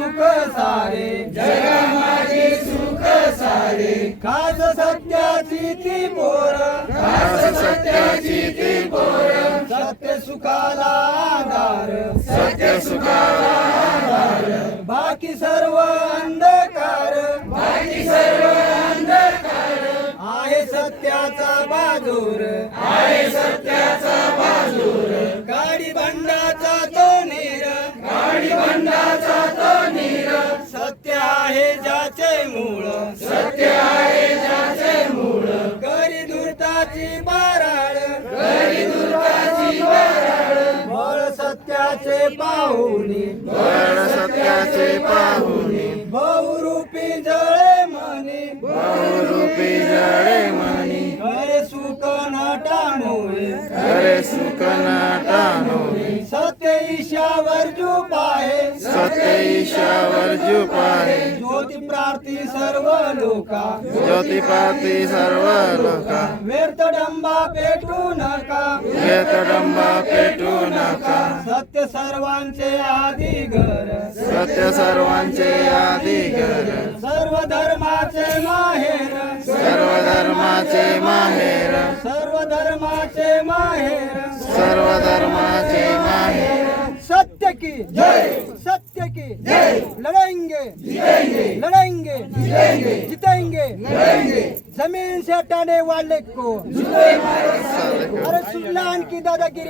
सारे. जगा माझे सुख सारे. खास सत्याची ती पोर. खास सत्याची ती पोर. सत्य सुखाला आधार. सत्य सुखाला बाकी सर्व अंधकार. बाकी सर्व अंधकार. आहे सत्याचा बाजूर. आहे सत्याचा बाजूर ज्याचे मूळ. सत्य आहे ज्याचे मूळ. गरी दुर्ताची बाराळ. गरी दुर्ताची बाराळ. बळ सत्याचे पाहुणी. बळ सत्याचे पाहुनी बहुरूपी जळे मनी बहुरूपी जळे मनी खरे सुख नटाणोळे खरे सुख नाटानोनी सत्य ईशावर जुपाहे. सत्य ईशावर जुपाहे. ज्योती प्रार्थी सर्व लोका ज्योतिपाती सर्व लोका व्यर्थ डंबा पेटू नका. वेतडंबा पेटू नका. सत्य सर्वांचे आधी घर. सत्य सर्वांचे आधी घर. सर्व धर्माचे माहेर. सर्व धर्माचे माहेर. सर्व धर्माचे माहेर. सर्व धर्माचे माहेर. सत्य की जय. सत्य की। जय। लड़ेंगे। जीतेंगे। लड़ेंगे। जीतेंगे। जीतेंगे। जमीन से हटाने वाले को। अरे सुल्तान की दादागिरी।